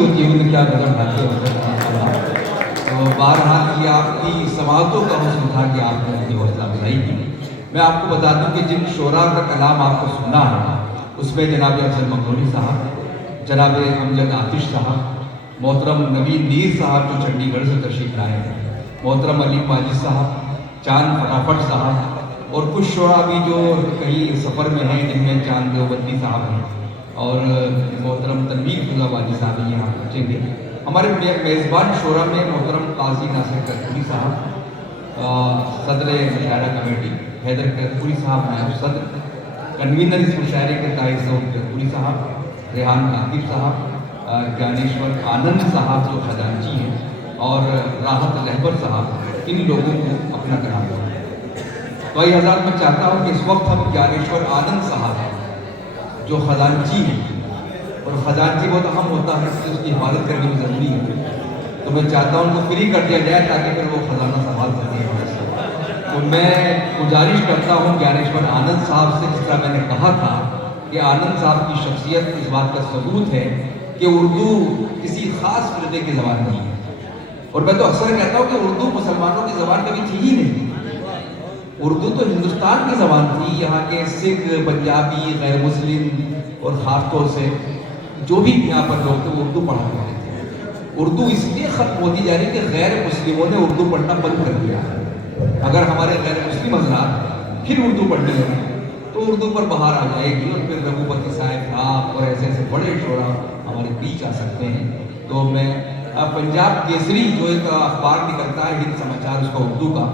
होती है, उन्हें क्या नजर ढाके होते हैं। तो बहरहाल ये आपकी समातों का हुस्न था कि आपने अपनी हौसला अफजाई की। मैं आपको बता दूं कि जिन शोरा का कलाम आपको सुनना है उसमें जनाब अफजल मखदूमी साहब, जनाब अमजद आतिश साहब, मोहतरम नवीन नीर साहब जो चंडीगढ़ से तशरीफ लाए हैं, मोहतरम अली माजिद साहब, चांद फटाफट साहब और कुछ शोरा भी जो कहीं सफ़र में हैं जिनमें चांद देवबंदी साहब हैं और मोहतरम तनवीर फुजाबादी साहब यहाँ पहुँचेंगे। हमारे मेज़बान शोरा में मोहतरम काजी नासिर करपुरी साहब, सदर मुशायरा कमेटी हैदर करपुरी साहब नायब सदर, कन्वीनर इस मुशायरे के ताहिर सऊद करपुरी साहब, रेहान आतिफ साहब, ज्ञानेश्वर आनंद साहब जो खजांची हैं और राहत रहबर साहब, इन लोगों को अपना कलाम दो। तो ये हज़रात मैं चाहता हूँ कि इस वक्त हम ज्ञानेश्वर आनंद साहब जो खजांची हैं, और खजांची बहुत अहम होता है इसलिए उसकी हिफाजत करनी भी ज़रूरी है, तो मैं चाहता हूँ उनको फ्री कर दिया जाए ताकि फिर वो खजाना संभाल सकें। तो मैं गुजारिश करता हूँ ज्ञानेश्वर आनंद साहब से, जिस तरह मैंने कहा था कि आनंद साहब की शख्सियत इस बात का सबूत है कि उर्दू किसी ख़ास फ़िरक़े की ज़बान नहीं है। और मैं तो अक्सर कहता हूँ कि उर्दू मुसलमानों की ज़बान कभी थी ही नहीं। उर्दू तो हिंदुस्तान की ज़बान थी। यहाँ के सिख, पंजाबी, गैर मुस्लिम और ख़ासतौर से जो भी यहाँ पर लोग थे उर्दू पढ़ा करते थे। उर्दू इसलिए ख़त्म होती जा रही कि गैर मुस्लिमों ने उर्दू पढ़ना बंद कर दिया। अगर हमारे गैर मुस्लिम हज़रात फिर उर्दू पढ़ने लगे तो उर्दू पर बहार आ जाएगी और फिर रघुपति साहब और ऐसे ऐसे बड़े शोरा हमारे बीच आ सकते हैं। तो मैं पंजाब केसरी जो एक अखबार निकलता है हिंद समाचार, उसका उर्दू का,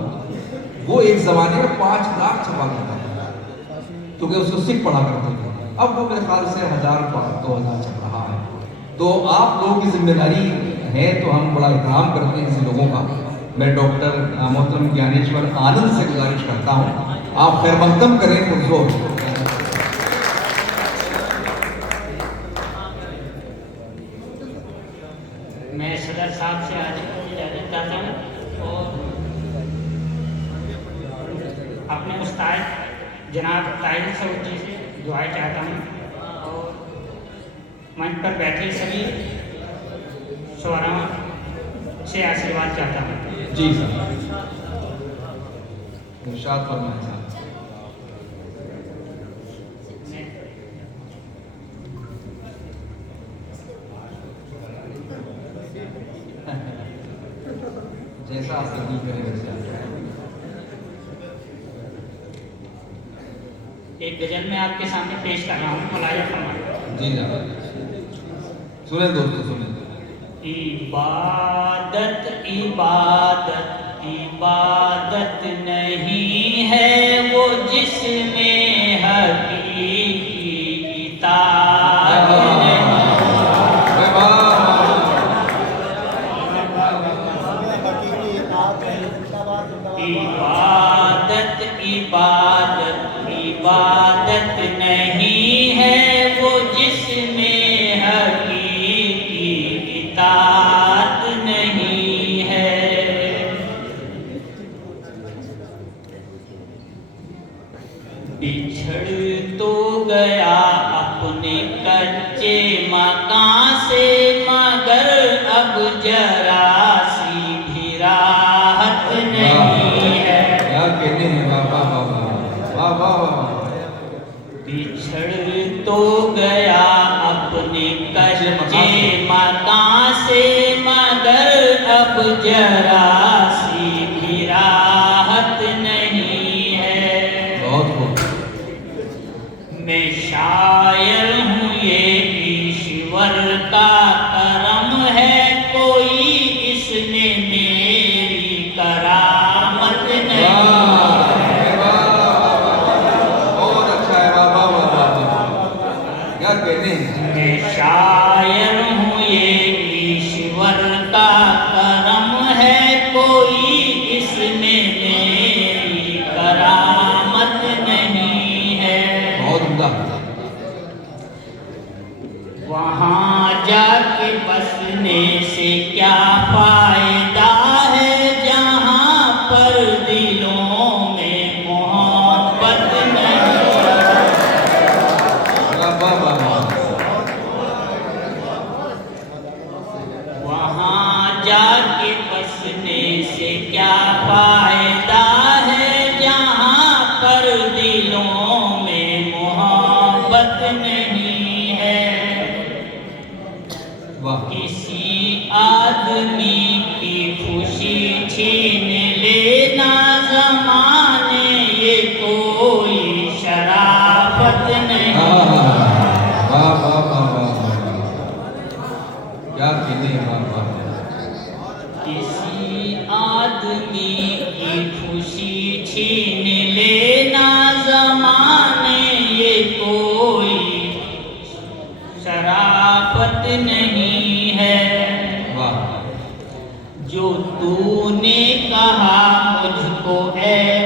वो एक ज़माने में 5 लाख छपा करता था क्योंकि उसको सिख पढ़ा करते थे। अब वो मेरे ख्याल से 1000-2000 छप रहा है। तो आप लोगों की जिम्मेदारी है, तो हम बड़ा एहतराम करते हैं ऐसे लोगों का। मैं डॉक्टर मोहतरम ज्ञानेश्वर आनंद से गुजारिश करता हूँ आप खैर मकदम करें पुरजोर। मैं सदर साहब से आज इजाज़त चाहता हूँ और अपने उस्ताद जनाब ताहिर सऊद जी से दुआएं चाहता हूँ और मंच पर बैठे सभी शोराओं से आशीर्वाद चाहता हूँ। जी सर, इरशाद फरमाएं साहब। जैसा आप तकलीफ करें वैसे एक गजल में आपके सामने पेश कर रहा हूँ, मुलाया फरमाएं। जी जनाब, सुने दोस्तों सुने। इबादत इबादत इबादत नहीं है वो जिसमें हकीकी इताअत नहीं। इबादत इबादत इबादत नहीं है वो जिसमें हकीकी इताअत नहीं है। बिछड़ तो गया अपने कच्चे मकान से मगर अब जरा सी भी राहत नहीं है। क्या कहते हैं, वाह वाह वाह वाह वाह वाह। बिछड़ तो गया अपने कच्चे मकान से मगर अब जरा सी भी राहत नहीं है। बहुत खूब। मैं शायर हूँ ये ईश्वर का करम है, कोई इसने मेरी करामत नहीं है। बहुत अच्छा है, वाह वाह वाह वाह। क्या कहते हैं, मैं शायर हूँ ये ईश्वर का करम है, कोई इसमें मेरी करामत नहीं है। बहुत उम्दा। वहाँ जाके बसने से क्या फायदा है जहाँ पर दिलों में मोहब्बत नहीं। वाह वाह वाह वाह। जाके बसने से क्या फायदा है जहाँ पर दिलों में मोहब्बत नहीं है। वाह किसी आदमी की खुशी छीन लेना ज़माने ये कोई शराफत नहीं। वाह वाह वाह वाह, क्या कहते हैं, वाह वाह। किसी आदमी की खुशी छीन लेना ज़माने ये कोई शराफत नहीं है। वाह जो तूने कहा मुझको ऐ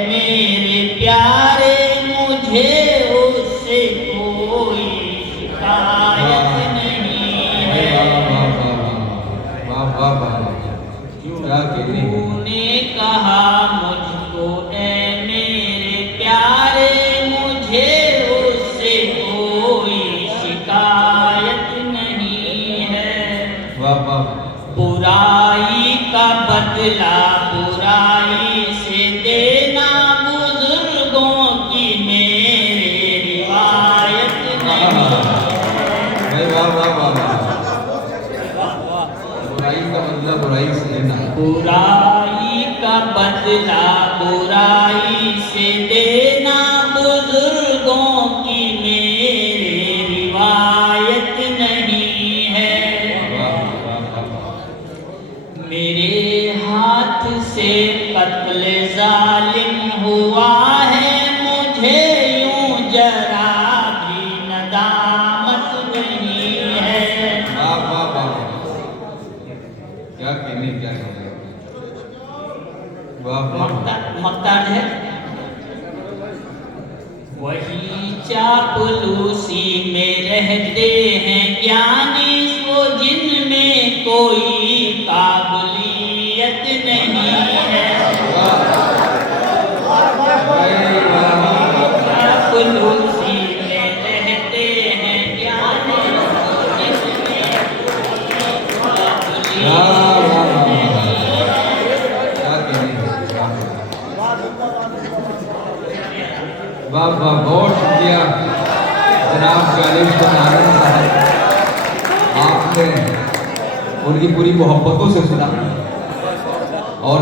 मेरे प्यारे मुझे उससे कोई शिकायत नहीं है। वाह वाह वाह, क्या कहते हैं। तूने कहा मुझको ऐ मेरे प्यारे मुझे उससे कोई शिकायत नहीं है। वाह वाह बुराई का बदला बुराई से देना बुजुर्गों की मेरे रिवायत नहीं। वाह वाह वाह वाह, बुराई का बदला बुराई से लेना। बुराई का बदला बुराई से देना बुजुर्गों की मेरे रिवायत नहीं है। वाह वाह वाह, मेरे हाथ से कत्ल जालिम हुआ है मुझे यूं जरा भी नदामत नहीं है। वाह वाह वाह, क्या कहने, क्या कहने। वाह वाह मक्तार है वही चापलूसी में रहते हैं ज्ञानी वो जिनमें कोई काबिलियत नहीं है। चापलूसी में रहते हैं ज्ञानी वो जिनमें कोई काबिलियत नहीं है। क्या कहने, वाह वाह, बहुत शुक्रिया जनाब ज्ञानेश्वर नारायण साहब, आपने उनकी पूरी मोहब्बतों से सुना। और